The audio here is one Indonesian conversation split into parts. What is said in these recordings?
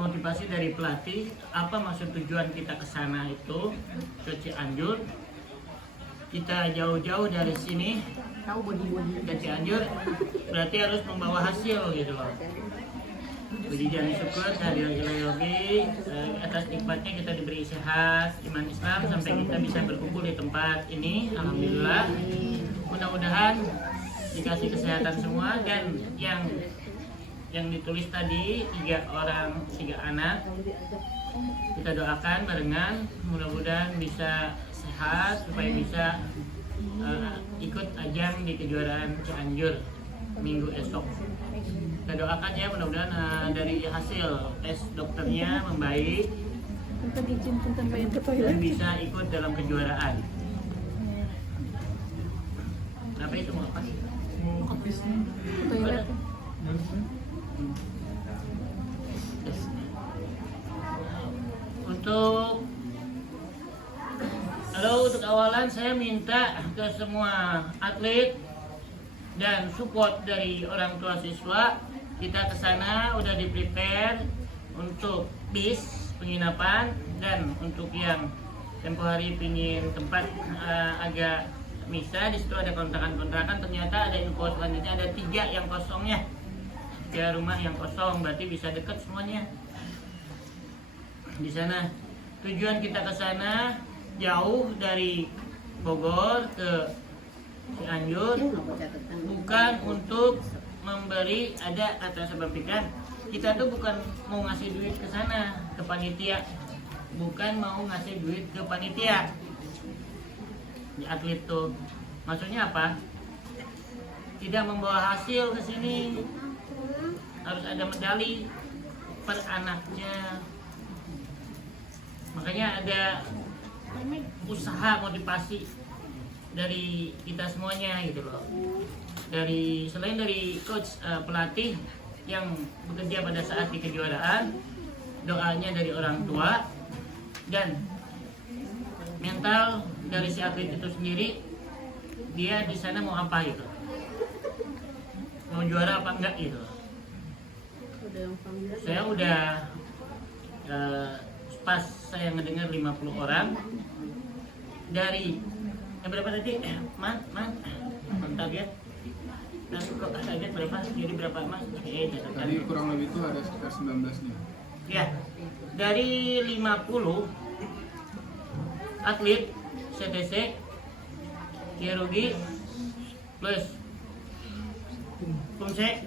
motivasi dari pelatih, apa maksud tujuan kita ke sana itu ke Cianjur. Kita jauh-jauh dari sini ke Cianjur berarti harus membawa hasil gitu loh. Puji dan syukur kehadiran Ilahi atas nikmatnya kita diberi sehat iman Islam sampai kita bisa berkumpul di tempat ini. Alhamdulillah. Mudah-mudahan dikasih kesehatan semua, dan yang ditulis tadi 3 anak kita doakan barengan, mudah-mudahan bisa sehat supaya bisa ikut ajang di kejuaraan Cianjur minggu esok. Kita doakan ya, mudah-mudahan dari hasil tes dokternya membaik dan bisa ikut dalam kejuaraan. Kenapa itu mau apa? Toilet. Untuk awalan saya minta ke semua atlet dan support dari orang tua siswa. Kita ke sana udah di prepare untuk bis penginapan, dan untuk yang tempo hari pingin tempat agak misah, di situ ada kontrakan-kontrakan. Ternyata ada info selanjutnya ada 3 yang kosongnya, 3 rumah yang kosong, berarti bisa deket semuanya di sana. Tujuan kita ke sana jauh dari Bogor ke Cianjur, bukan untuk memberi, ada kata sebab pikiran, kita tuh bukan mau ngasih duit ke sana ke panitia, bukan mau ngasih duit ke panitia. Di atlet tuh maksudnya apa? Tidak membawa hasil ke sini, harus ada medali per anaknya. Makanya ada usaha motivasi dari kita semuanya gitu loh. Selain dari coach pelatih yang bekerja pada saat di kejuaraan, doanya dari orang tua, dan mental dari si atlet itu sendiri, dia di sana mau apa gitu, mau juara apa enggak gitu. Saya udah pas saya ngedengar 50 orang dari berapa tadi? Mantap ya. Nah, kok target berapa? Jadi berapa mas? Tadi kurang lebih itu ada sekitar 19-nya. Ya, dari 50 atlet CTC Kierugi plus Pumsek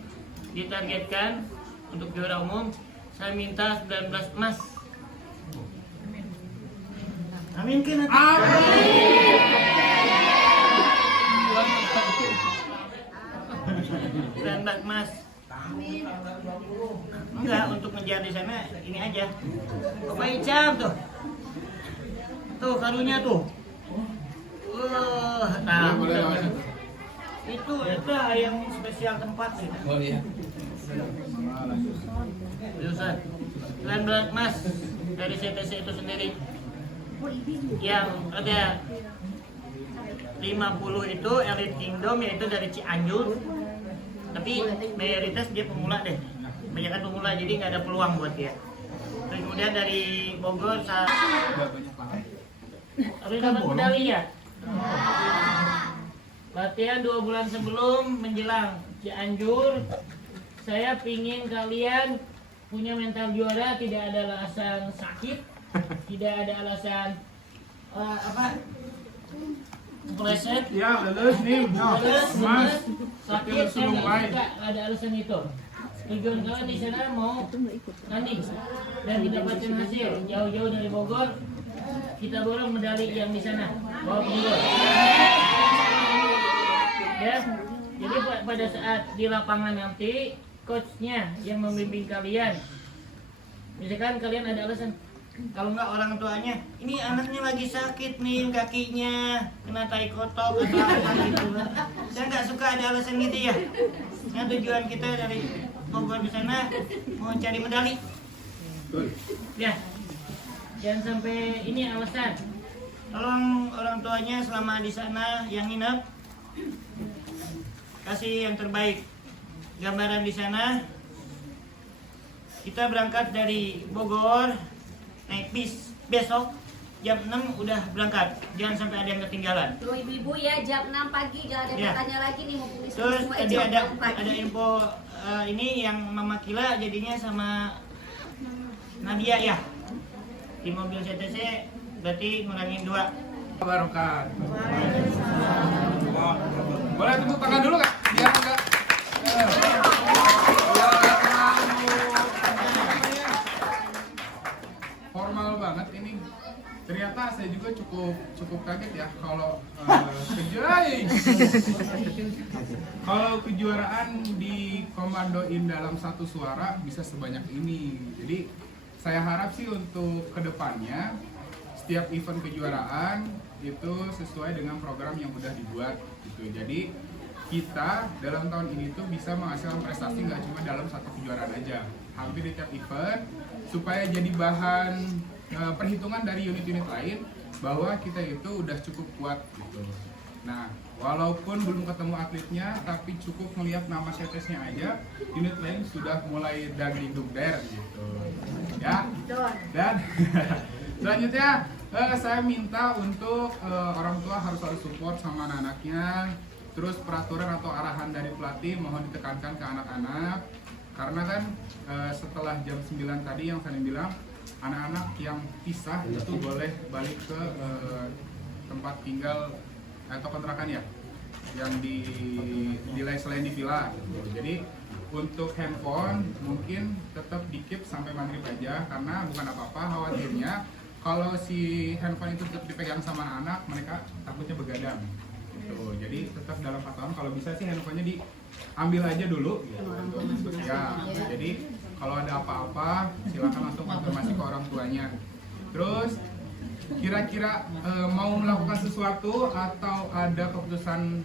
ditargetkan untuk juara umum. Saya minta 19 emas. Amin kan? Dan Mbak Mas, enggak, untuk ngejar di sana ini aja. Apa Icam tuh karunya tuh. Nah, itu yang spesial tempat sih. Oh iya. Ustaz, dan Mbak Mas dari CTC itu sendiri yang ada 50 itu Elite Kingdom, yaitu dari Cianjur, tapi mayoritas dia pemula deh, kebanyakan pemula, jadi nggak ada peluang buat dia. Terus kemudian dari Bogor harus dapat medali ya. Latihan 2 bulan sebelum menjelang Cianjur, saya pingin kalian punya mental juara, tidak ada alasan sakit, tidak ada alasan Pleset ya, lulus nih, mas, sakit, saya nggak ada alasan itu. Tujuan kalian di sana mau tanding dan mendapatkan hasil. Jauh-jauh dari Bogor, kita borong medali yang di sana, bawa ke Bogor. Ya, jadi pada saat di lapangan nanti, coachnya yang membimbing kalian. Misalkan kalian ada alasan, kalau nggak orang tuanya, ini anaknya lagi sakit nih kakinya, kena tai kotok atau apa gitu. Saya nggak suka ada alasan gitu ya. Yang tujuan kita dari Bogor di sana mau cari medali. Ya, jangan sampai ini alasan. Tolong orang tuanya selama di sana yang nginep, kasih yang terbaik. Gambaran di sana Kita berangkat dari Bogor, naik bis. Besok jam 6 udah berangkat. Jangan sampai ada yang ketinggalan. Tuh ibu-ibu ya, jam 6 pagi jangan ada Ya. bertanya lagi nih mau tulis Terus semua tadi jam ada 6 pagi. info ini yang Mama Kila jadinya sama Nadia ya. Di mobil CTC berarti ngurangin 2. Barokah. Boleh tepuk tangan dulu Kak? Biar enggak formal banget ini. Ternyata saya juga cukup kaget ya kalau kalau kejuaraan dikomandoin dalam satu suara bisa sebanyak ini. Jadi saya harap sih untuk kedepannya setiap event kejuaraan itu sesuai dengan program yang udah dibuat gitu. Jadi kita dalam tahun ini tuh bisa menghasilkan prestasi nggak cuma dalam satu kejuaraan aja, hampir di tiap event, supaya jadi bahan perhitungan dari unit-unit lain bahwa kita itu udah cukup kuat gitu. Nah, walaupun belum ketemu atletnya, tapi cukup melihat nama CTS-nya aja, unit lain sudah mulai dagdikdukder gitu. Ya. Dan selanjutnya saya minta untuk orang tua harus selalu support sama anak-anaknya. Terus peraturan atau arahan dari pelatih mohon ditekankan ke anak-anak. Karena kan setelah jam 9 tadi yang saya bilang, anak-anak yang pisah itu boleh balik ke tempat tinggal atau kontrakan ya, yang di selain di villa gitu. Jadi untuk handphone mungkin tetap di-keep sampai maghrib aja, karena bukan apa-apa, khawatirnya kalau si handphone itu tetap dipegang sama anak-anak, mereka takutnya begadang gitu. Jadi tetap dalam pantauan, kalau bisa sih handphonenya diambil aja dulu gitu. Ya, jadi kalau ada apa-apa silakan langsung konfirmasi ke orang tuanya. Terus kira-kira mau melakukan sesuatu atau ada keputusan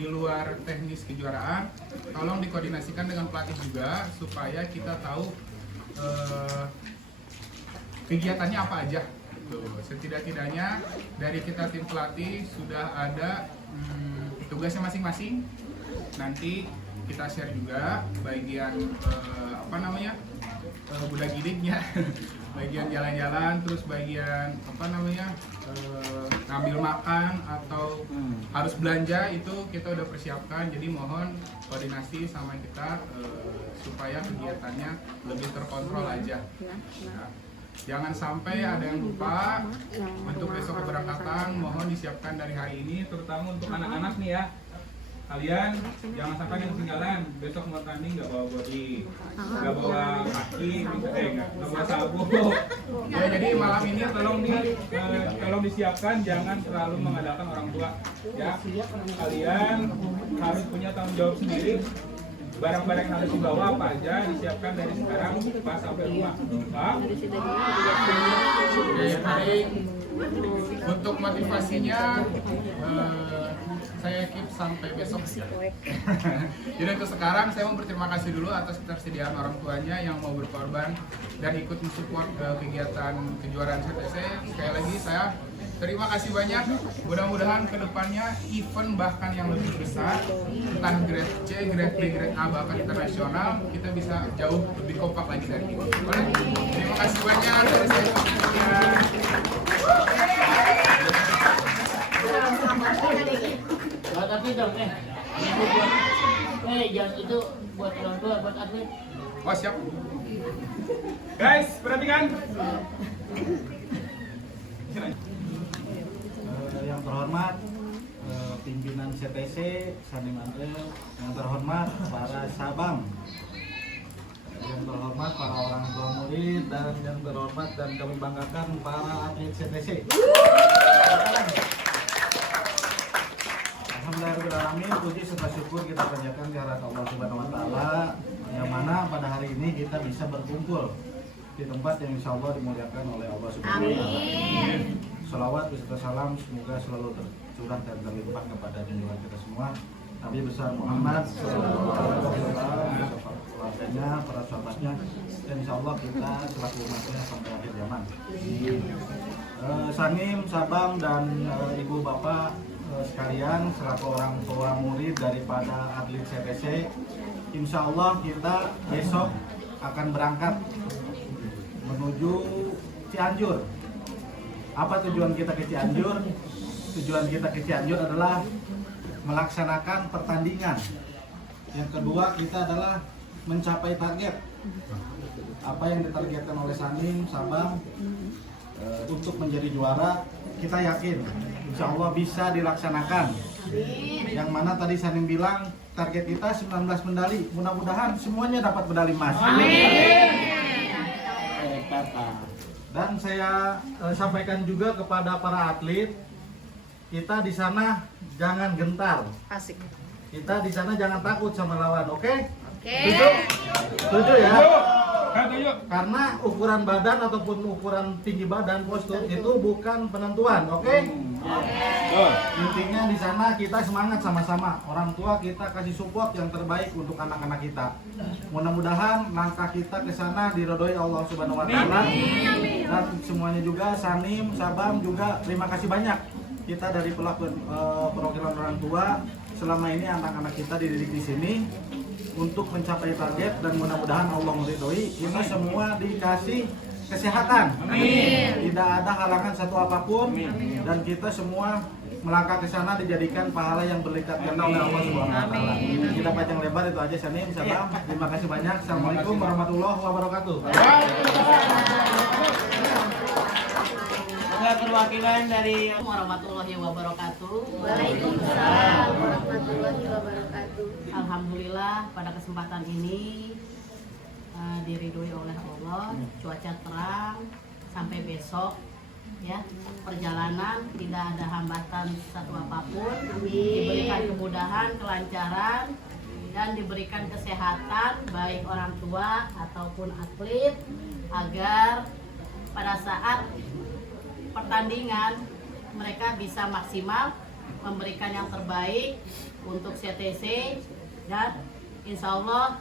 di luar teknis kejuaraan, tolong dikoordinasikan dengan pelatih juga supaya kita tahu kegiatannya apa aja. Setidak-tidaknya dari kita tim pelatih sudah ada tugasnya masing-masing. Nanti kita share juga bagian budak gidiknya, bagian jalan-jalan, terus bagian ngambil makan atau harus belanja, itu kita udah persiapkan. Jadi mohon koordinasi sama kita supaya kegiatannya lebih terkontrol aja. Nah, jangan sampai ada yang lupa. Untuk besok keberangkatan mohon disiapkan dari hari ini, terutama untuk anak-anak nih ya. Kalian jangan sampai yang ketinggalan. Besok mau tanding nggak bawa body, nggak bawa kaki, nggak bawa sabuk. Ya, jadi malam ini tolong disiapkan, jangan terlalu mengandalkan orang tua. Ya, kalian harus punya tanggung jawab sendiri. Barang-barang yang harus dibawa apa aja disiapkan dari sekarang pas sampai rumah. Pak. Untuk motivasinya saya keep sampai besok. Jadi untuk sekarang saya mau berterima kasih dulu atas ketersediaan orang tuanya yang mau berkorban dan ikut mensupport kegiatan kejuaraan CTC. Sekali lagi saya terima kasih banyak. Mudah-mudahan kedepannya event bahkan yang lebih besar, entah grade C, grade B, grade A, bahkan internasional, kita bisa jauh lebih kompak lagi dari ini. Boleh? Terima kasih banyak dari saya semuanya. Buat atlet dong, jangan itu buat orang tua, buat atlet. Oh siap. Guys, perhatikan. Yang terhormat pimpinan CTC, Sanim Andrel, yang terhormat para sabang, yang terhormat para orang tua murid, dan yang terhormat dan kami banggakan para atlet CTC. Alhamdulillahirrahmanirrahim, puji serta syukur kita panjatkan kehadirat Allah Subhanahu wa Ta'ala, yang mana pada hari ini kita bisa berkumpul di tempat yang insya Allah dimuliakan oleh Allah Subhanahu wa Ta'ala. Salawat beserta salam semoga selalu tercurah dan terlimpah kepada junjungan kita semua Nabi besar Muhammad sallallahu alaihi wasallam, keluarganya, para sahabatnya, dan insya Allah kita selaku umatnya sampai akhir zaman. Sanim, Sabang, dan ibu bapak sekalian selaku orang tua murid daripada atlet CTC, insya Allah kita besok akan berangkat menuju Cianjur. Apa tujuan kita ke Cianjur? Tujuan kita ke Cianjur adalah melaksanakan pertandingan. Yang kedua, kita adalah mencapai target. Apa yang ditargetkan oleh Sanim, Sabang untuk menjadi juara, kita yakin insya Allah bisa dilaksanakan. Yang mana tadi Sanim bilang target kita 19 medali. Mudah-mudahan semuanya dapat medali emas. Dan saya sampaikan juga kepada para atlet, kita di sana jangan gentar. Asik. Kita di sana jangan takut sama lawan, oke? Oke. Setuju ya? Setuju. Karena ukuran badan ataupun ukuran tinggi badan postur itu bukan penentuan, oke? Intinya di sana kita semangat sama-sama. Orang tua kita kasih support yang terbaik untuk anak-anak kita. Mudah-mudahan langkah kita ke sana diridhoi Allah Subhanahu wa taala. Dan semuanya juga Sanim, Sabam juga terima kasih banyak. Kita dari pelaku program orang tua selama ini anak-anak kita dididik di sini untuk mencapai target dan mudah-mudahan Allah meridhoi. Kita semua dikasih kesehatan. Tidak ada halangan satu apapun dan kita semua melangkah ke sana dijadikan pahala yang berlipat ganda oleh Allah Subhanahu wa taala. Kita panjang lebar itu aja Sanim, Sabam. Terima kasih banyak. Assalamualaikum warahmatullahi wabarakatuh. Ada perwakilan dari warahmatullahi wabarakatuh. Waalaikumsalam warahmatullahi wabarakatuh. Alhamdulillah pada kesempatan ini diridhoi oleh Allah, cuaca terang sampai besok ya, perjalanan tidak ada hambatan satu apapun, diberikan kemudahan, kelancaran dan diberikan kesehatan baik orang tua ataupun atlet agar pada saat pertandingan mereka bisa maksimal memberikan yang terbaik untuk CTC dan insya Allah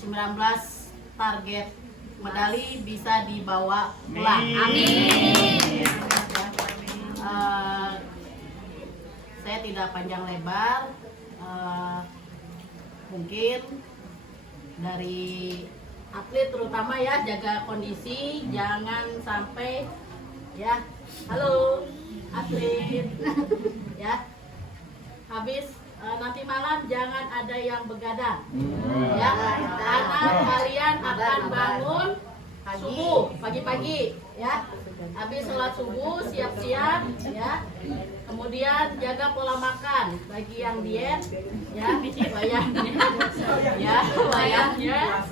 19 target medali bisa dibawa pulang. Amin. Saya tidak panjang lebar, mungkin dari atlet terutama ya, jaga kondisi, jangan sampai ya, halo atlet ya, habis nanti malam jangan ada yang begadang ya, karena kalian akan bangun subuh pagi-pagi ya, habis sholat subuh siap-siap ya, kemudian jaga pola makan bagi yang diet ya, wayangnya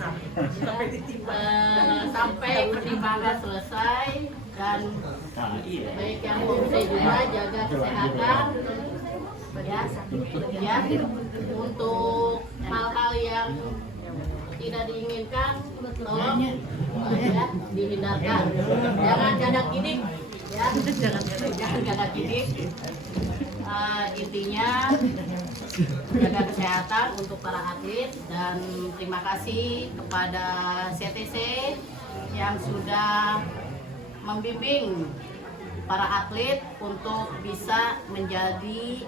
sampai pertimbangan selesai. Dan baik yang saya juga jaga kesehatan ya, untuk hal-hal yang tidak diinginkan tolong ya dihindarkan, jangan gadak gidik ya, jangan gadak gidik. Intinya jaga kesehatan untuk para atlet dan terima kasih kepada CTC yang sudah membimbing para atlet untuk bisa menjadi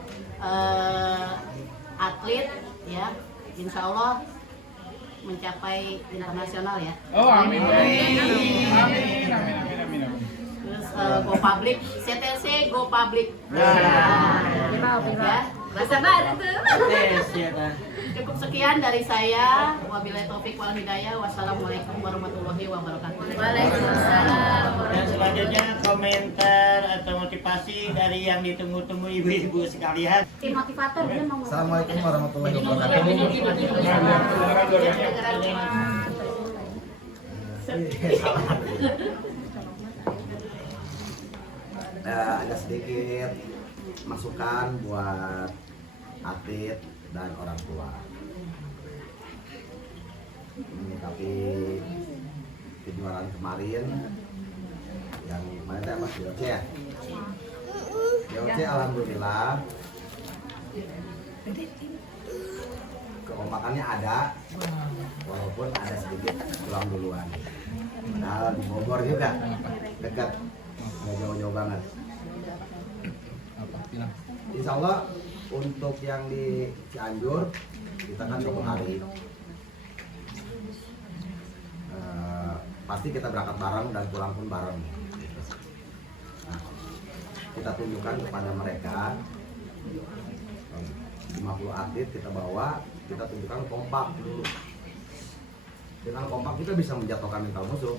atlet ya, insya Allah mencapai internasional ya. Oh amin. Amin. Terus go public, CTC go public. Ya. Bahasa baru tuh. Cukup sekian dari saya. Wabillahi taufik wal hidayah. Wassalamualaikum warahmatullahi wabarakatuh. Waalaikumsalam. Dan selanjutnya komentar atau motivasi dari yang ditunggu-tunggu ibu-ibu sekalian. Tim motivator dia mau ngomong. Assalamualaikum warahmatullahi wabarakatuh. Ada sedikit masukan buat atlet dan orang tua menyikapi kejuaraan kemarin yang kemarin apa DOC ya? DOC alhamdulillah kekompakannya ada, walaupun ada sedikit pulang duluan. Nah di Bogor juga dekat, nggak jauh-jauh banget. Insya Allah untuk yang di Cianjur kita kan 20 hari. pasti kita berangkat bareng dan pulang pun bareng. Nah, kita tunjukkan kepada mereka 50 atlet kita bawa, kita tunjukkan kompak dulu. Dengan kompak kita bisa menjatuhkan mental musuh.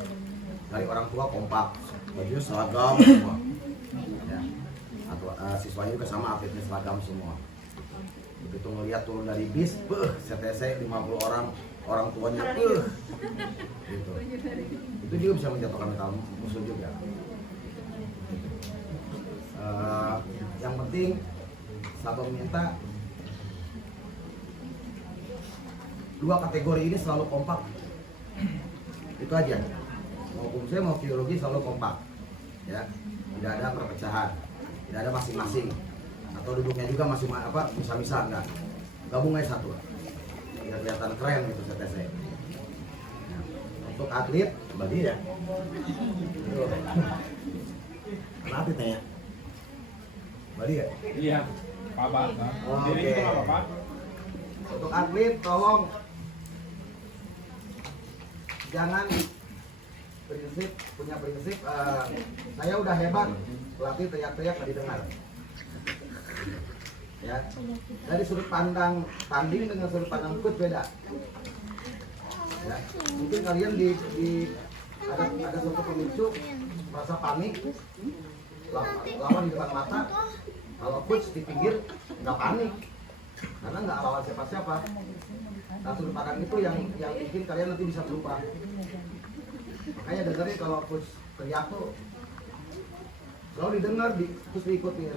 Dari orang tua kompak, baju seragam semua, ya. Atau siswanya juga sama, atletnya seragam semua. Begitu ngeliat turun dari bis, CTC 50 orang tuanya, gitu. Itu juga bisa menjatuhkan mental musuh juga. Yang penting Sabang minta 2 kategori ini selalu kompak. Itu aja. Mau kumse mau biologi selalu kompak, ya. Tidak ada perpecahan, tidak ada masing-masing. Atau duduknya juga masih misah-misah, enggak. Gabung aja satu. Biar kelihatan keren gitu CTC. Nah, untuk atlet bagi ya. Kenapa tanya? Bali ya? Iya, Papa. Jadi Oke. itu nggak apa-apa. Untuk atlet tolong jangan punya prinsip saya udah hebat, pelatih teriak-teriak nggak didengar. Ya, dari sudut pandang tanding dengan sudut pandang coach beda. Ya, mungkin kalian ada suatu pemicu merasa panik, lawan di depan mata. Kalau coach di pinggir nggak panik, karena nggak lawan siapa-siapa. Nah, sudut pandang itu yang bikin kalian nanti bisa berubah. Makanya dengerin kalau coach teriak tuh selalu didengar, terus diikutin.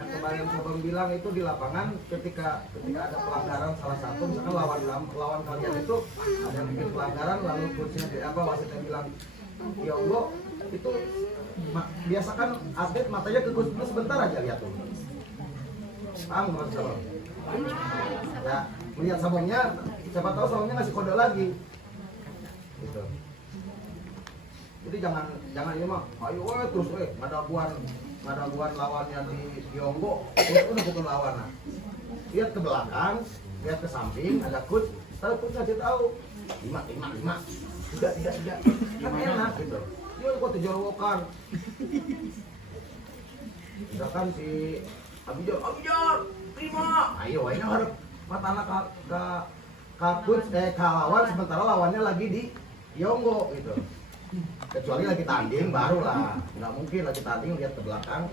Yang kemarin Sobang bilang itu di lapangan ketika ada pelanggaran salah satu, misalkan lawan kalian itu ada yang bikin pelanggaran, lalu coachnya wasitnya bilang ya Allah, itu biasakan atlet matanya ke coach sebentar aja, lihat tuh. Paham nggak Mas Sabang? Nah, melihat Sabangnya, siapa tahu Sabangnya ngasih kode lagi. Gitu. Jadi jangan ini mah, ayo terus ngadaguan lawannya di Yonggo, terus udah pukul lawan. Nah, lihat ke belakang, lihat ke samping, ada coach, tahu coach ngasih tahu 5, tidak, kan enak gitu. Yuk kok dijorokan. Misalkan si Abidjar, terima. Ayo, ini harus mata anak ke coach, ke lawan, sementara lawannya lagi di Yonggo gitu. Kecuali lagi tanding barulah, nggak mungkin lagi tanding lihat ke belakang,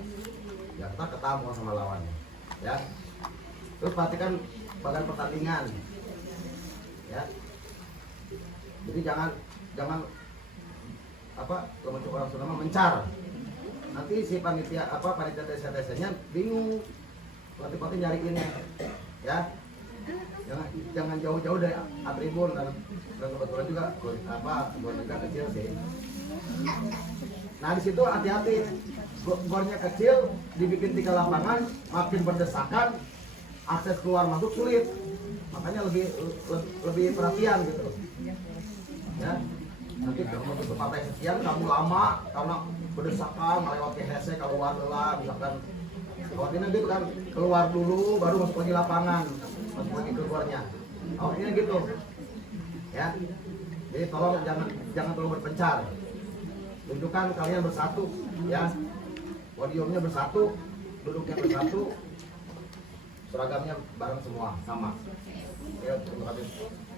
ya kita ketemu sama lawannya, ya. Terus perhatikan bagian pertandingan, ya. Jadi jangan kalau orang Sunda mencar. Nanti si panitia dari CTC-nya bingung, pelatih nyariinnya, ya. Jangan jauh-jauh dari atribun dan kebetulan juga gor juga kecil sih. Nah di situ hati-hati, gornya kecil, dibikin 3 lapangan, makin berdesakan, akses keluar masuk sulit, makanya lebih perhatian gitu. Ya, nanti kalau ke partai sekian kamu lama karena berdesakan melewati hese keluar lah, misalkan waktunya gitu kan, keluar dulu baru masuk lagi lapangan, masuk lagi ke gornya. Awalnya gitu, ya. Jadi tolong jangan terlalu berpencar. Tunjukkan kalian bersatu, ya. Podiumnya bersatu, duduknya bersatu, seragamnya bareng semua, sama. Ya, terima kasih.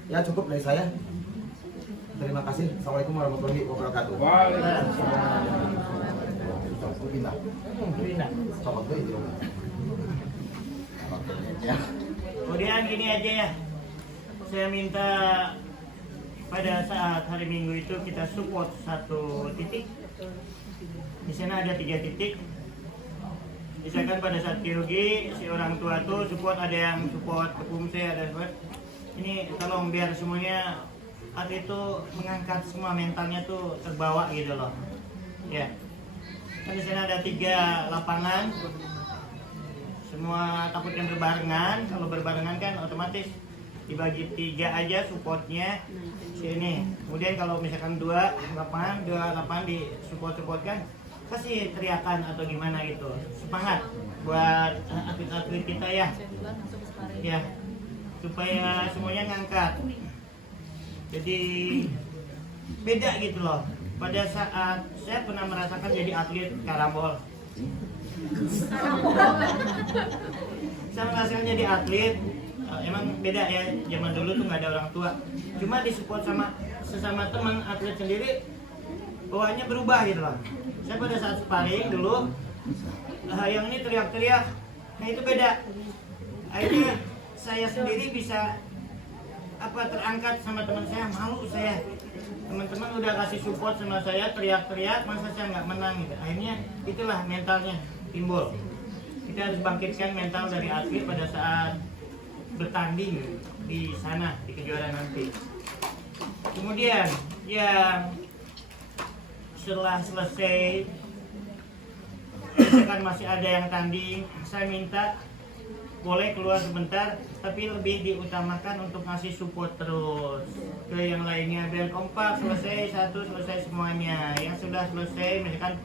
Ya cukup dari saya. Terima kasih. Assalamualaikum warahmatullahi wabarakatuh. Ya. Kemudian gini aja ya, saya minta pada saat hari Minggu itu kita support 1 titik. Di sana ada 3 titik. Misalkan pada saat biologi si orang tua tuh support, ada yang support ke Pumse, ada support. Ini tolong biar semuanya atlet itu mengangkat semua mentalnya tuh terbawa gitu loh. Ya. Kan di sana ada 3 lapangan. Semua takutnya berbarengan. Kalau berbarengan kan otomatis dibagi 3 aja supportnya sini. Kemudian kalau misalkan 2 lapangan di support-supportkan, kasih teriakan atau gimana gitu. Semangat buat atlet-atlet kita ya. Ya. Supaya semuanya ngangkat. Jadi beda gitu loh. Pada saat saya pernah merasakan jadi atlet karambol, saya merasakan jadi atlet, emang beda ya. Zaman dulu tuh nggak ada orang tua, cuma disupport sama sesama teman atlet sendiri, bawaannya berubah gitu loh. Saya pada saat sparring dulu, yang ini teriak-teriak, nah itu beda. Akhirnya saya sendiri bisa terangkat sama teman saya, malu saya. Teman-teman udah kasih support sama saya, teriak-teriak, masa saya nggak menang gitu. Akhirnya itulah mentalnya timbul. Kita harus bangkitkan mental dari atlet pada saat bertanding di sana, di kejuaraan nanti. Kemudian yang setelah selesai, misalkan masih ada yang tanding, saya minta boleh keluar sebentar, tapi lebih diutamakan untuk ngasih support terus ke yang lainnya, biar kompak, selesai satu, selesai semuanya. Yang sudah selesai, misalkan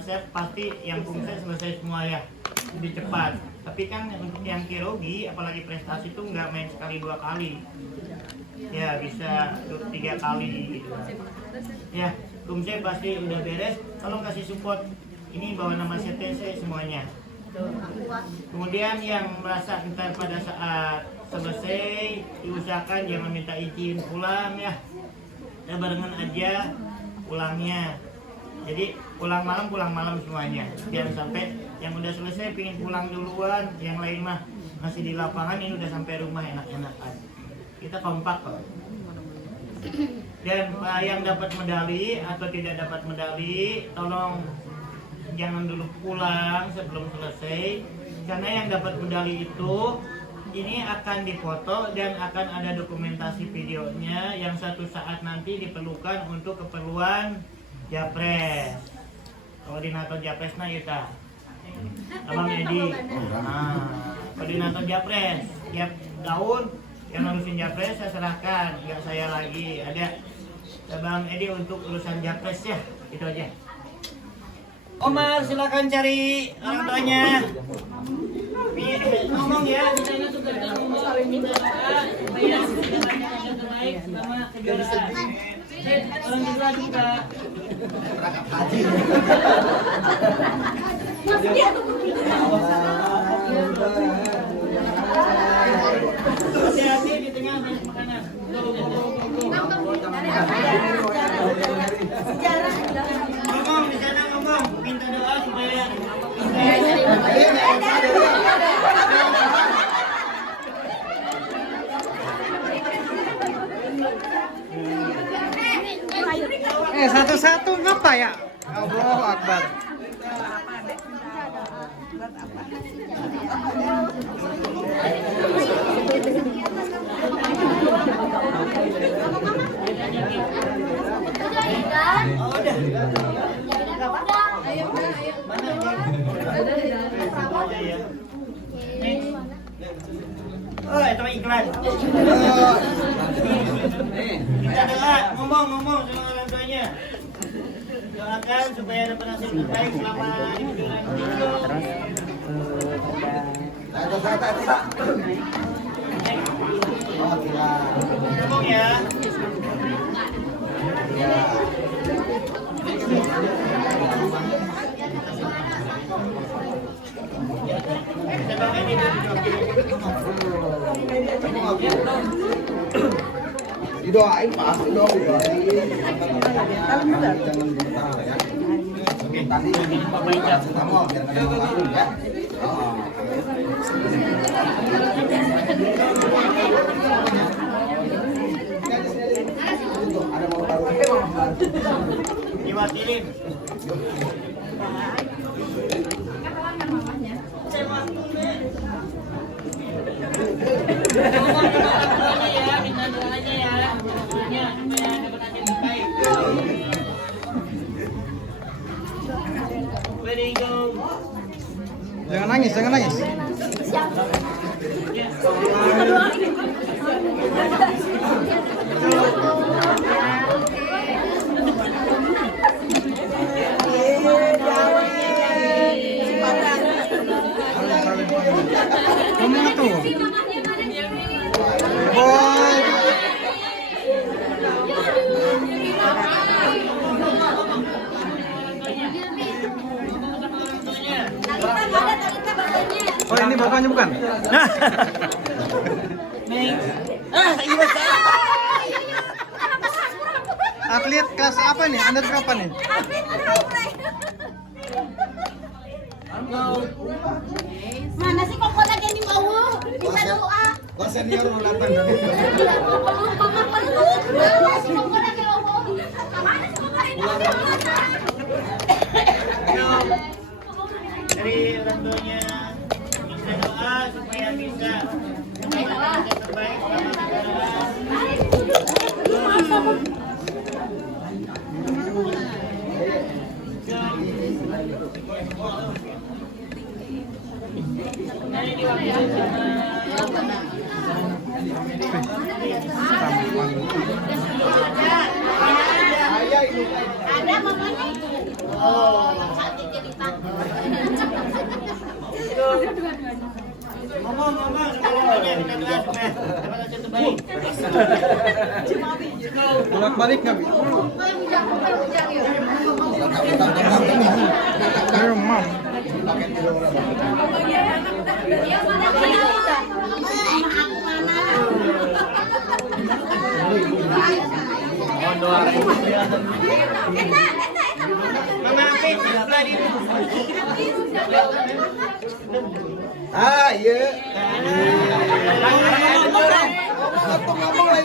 saya pasti yang saya selesai semua ya, lebih cepat. Tapi kan untuk yang kirogi, apalagi prestasi itu nggak main sekali 2 kali, ya bisa 3 kali gitu. Ya, kumse pasti udah beres, tolong kasih support. Ini bawa nama CTC semuanya. Kemudian yang merasa kita pada saat selesai, diusahakan jangan minta izin pulang ya. Kita barengan aja pulangnya. Jadi pulang malam semuanya. Jangan sampai yang udah selesai pingin pulang duluan, yang lain mah masih di lapangan, ini udah sampai rumah enak-enakan. Kita kompak kok. Dan yang dapat medali atau tidak dapat medali, tolong jangan dulu pulang sebelum selesai, karena yang dapat medali itu ini akan difoto dan akan ada dokumentasi videonya yang suatu saat nanti diperlukan untuk keperluan Japres. Koordinator Japresna Yuta, Abang Edi, koordinator Japres, tiap tahun yang ngurusin Japres saya serahkan, nggak saya lagi, ada Abang Edi untuk urusan Japres ya, itu aja. Omar, silakan cari orang tuanya. Ngomong ya, di sana juga kita ngomong, minta doa supaya kedepannya yang terbaik selama kejuaraan. Orang juga. Hati-hati di tengah banyak makanan. Ngomong di sana, ngomong, minta doa supaya satu-satu ngapa ya? Allahu Akbar. Oh, itu iklan. Kita doa, ngomong sama orang tuanya. Doakan supaya dapat hasil terbaik selama di kejuaraan ngomong ya. Didoain pasti dong, didoain. Jangan bertahan ya. Tadi kamu biar nggak ada lalu ya. Ada mau baru. Diwakilin. Minta doanya ya, supaya dapat hasil terbaik. Very good. Jangan nangis, jangan nangis. Ngomong tuh. Boy. ini bapaknya bukan? Atlet kelas apa nih? Anda berapa nih? Mana sih kok lagi yang mau? Kita doa. Kelas senior mau datang. Mana sih kok lagi mau? Mana sih kok lagi mau? Dari orang tuanya minta doa supaya bisa mendapatkan yang terbaik selama kejuaraan. Ada mamanya itu. Oh, cantik jadi takut. Ngomong, minta doa supaya dapat yang terbaik. Bolak balik nggak? Ayo, mam. Mama Apit, sebelah ini. Ah, iya.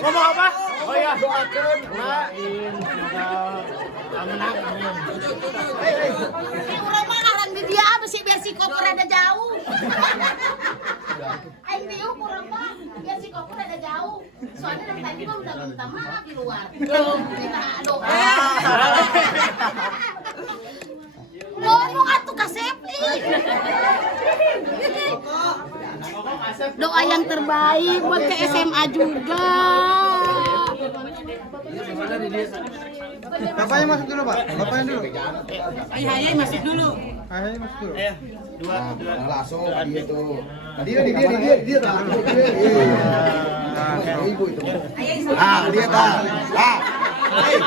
Ngomong apa? Oh ya. Doakeun, Mak. Urang mah arang di dia besi biar si koper ada jauh. Aing riuh kurang mah biar si koper ada jauh. Soalnya dari tadi mah udah minta maaf di luar. Kita doa. Ngomong atuh Kasep. Doa yang terbaik buat ke SMA juga. Bapaknya masuk dulu, Pak. Bapaknya dulu. Ayah masuk dulu. Ayahnya masuk dulu. Ayo, dua. Nah, langsung dia tuh. Nah, dia dah. Ibu itu. Ah, dia dah. Ah. Hei,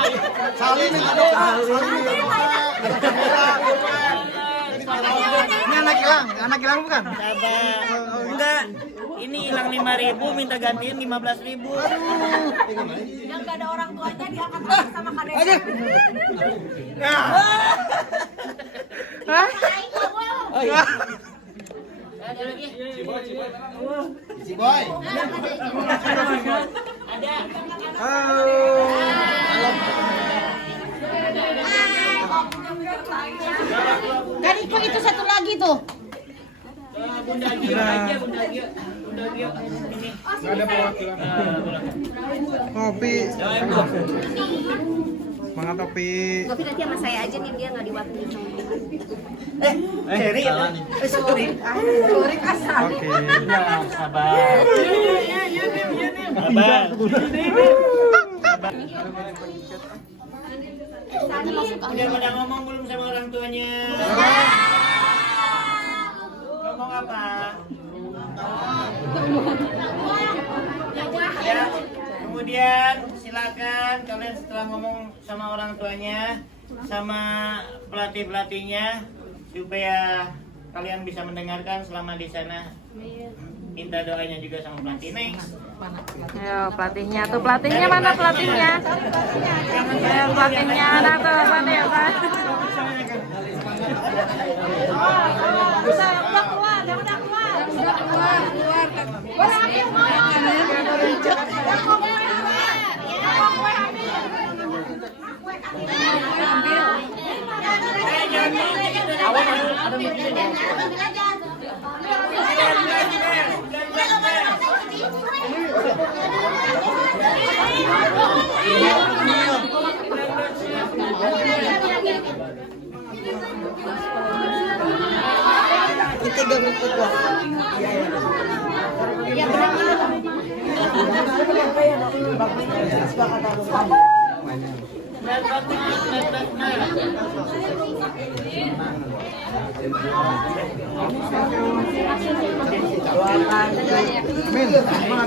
salin minta doa. Ini anak hilang bukan? Sabar. Enggak. Ini hilang 5.000, minta gantiin 15.000. Yang gak ada orang tuanya diangkat sama Kak Dede. Oh iya. Ada lagi? Si Boy. Ada. Dari kok itu satu lagi tuh. Bunda Gio aja, Bunda Gio. Bunda Gio. Ini. Nggak ada perwakilan. Kopi. Semangat Topi. Tapi nanti sama saya aja nih, dia nggak diwakili sama Ceri. Sorry. Oke. Ya, sabar. Sabar. Udah pada ngomong belum sama orang tuanya? Ngomong apa? Ya, kemudian silakan kalian setelah ngomong sama orang tuanya, sama pelatih-pelatihnya, supaya kalian bisa mendengarkan selama di sana. Minta doanya juga sama pelatih. Next. Ayo pelatihnya tuh, pelatihnya mana pelatihnya? Ayo pelatihnya ada tuh, pelatih apa? Udah keluar. Min,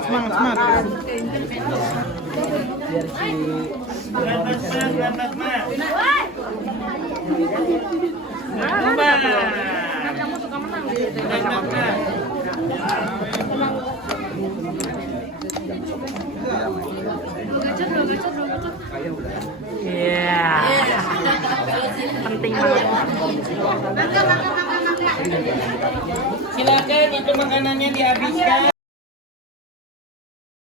semangat. Kamu suka menang gitu. Iya. Penting banget. Silakan itu makanannya dihabiskan.